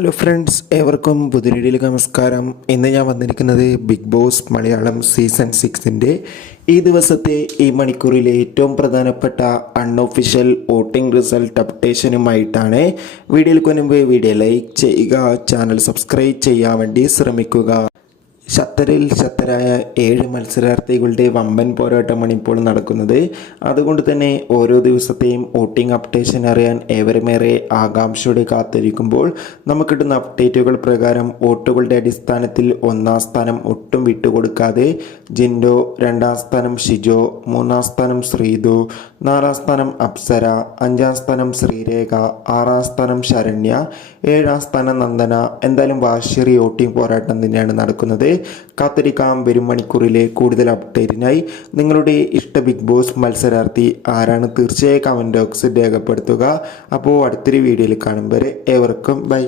Hello friends, ഏവർക്കും പുതിയൊരു നമസ്കാരം. ഇന്ന് ഞാൻ വന്നിരിക്കുന്നത് ബിഗ് ബോസ് മലയാളം സീസൺ 6 ഈ ദിവസത്തെ ഈ മണിക്കൂറിലെ ഏറ്റവും പ്രധാനപ്പെട്ട അൺഒഫീഷ്യൽ വോട്ടിംഗ് റിസൾട്ട് അപ്ഡേഷനുമായിട്ടാണ്. വീഡിയോയിൽ മുൻപ് വീഡിയോ ലൈക്ക് ചെയ്യുക, ചാനൽ സബ്സ്ക്രൈബ് ചെയ്യാൻ വേണ്ടി ശ്രമിക്കുക. ശക്തരായ 7 മത്സരാർത്ഥികളുടെ വമ്പൻ പോരാട്ടമാണ് ഇപ്പോൾ നടക്കുന്നത്. അതുകൊണ്ട് തന്നെ ഓരോ ദിവസത്തെയും വോട്ടിംഗ് അപ്ഡേഷൻ അറിയാൻ ഏവരുമേറെ ആകാംക്ഷയോടെ കാത്തിരിക്കുമ്പോൾ നമുക്ക് കിട്ടുന്ന അപ്ഡേറ്റുകൾ പ്രകാരം വോട്ടുകളുടെ അടിസ്ഥാനത്തിൽ 1-ാം സ്ഥാനം ഒട്ടും വിട്ടുകൊടുക്കാതെ ജിൻഡോ, 2-ാം സ്ഥാനം ഷിജോ, 3-ാം സ്ഥാനം ശ്രീതു, 4-ാം സ്ഥാനം അപ്സര, 5-ാം സ്ഥാനം ശ്രീരേഖ, 6-ാം സ്ഥാനം ശരണ്യ, 7-ാം സ്ഥാനം നന്ദന. എന്തായാലും വാശിയേറിയ വോട്ടിംഗ് പോരാട്ടം തന്നെയാണ് നടക്കുന്നത്. കാത്തിരിക്കാം വരും മണിക്കൂറിലെ കൂടുതൽ അപ്ഡേറ്റിനായി. നിങ്ങളുടെ ഇഷ്ട ബിഗ് ബോസ് മത്സരാർത്ഥി ആരാണ്? തീർച്ചയായും കമൻറ്റ് ബോക്സിൽ രേഖപ്പെടുത്തുക. അപ്പോൾ അടുത്തൊരു വീഡിയോയിൽ കാണും വരെ ഏവർക്കും ബൈ.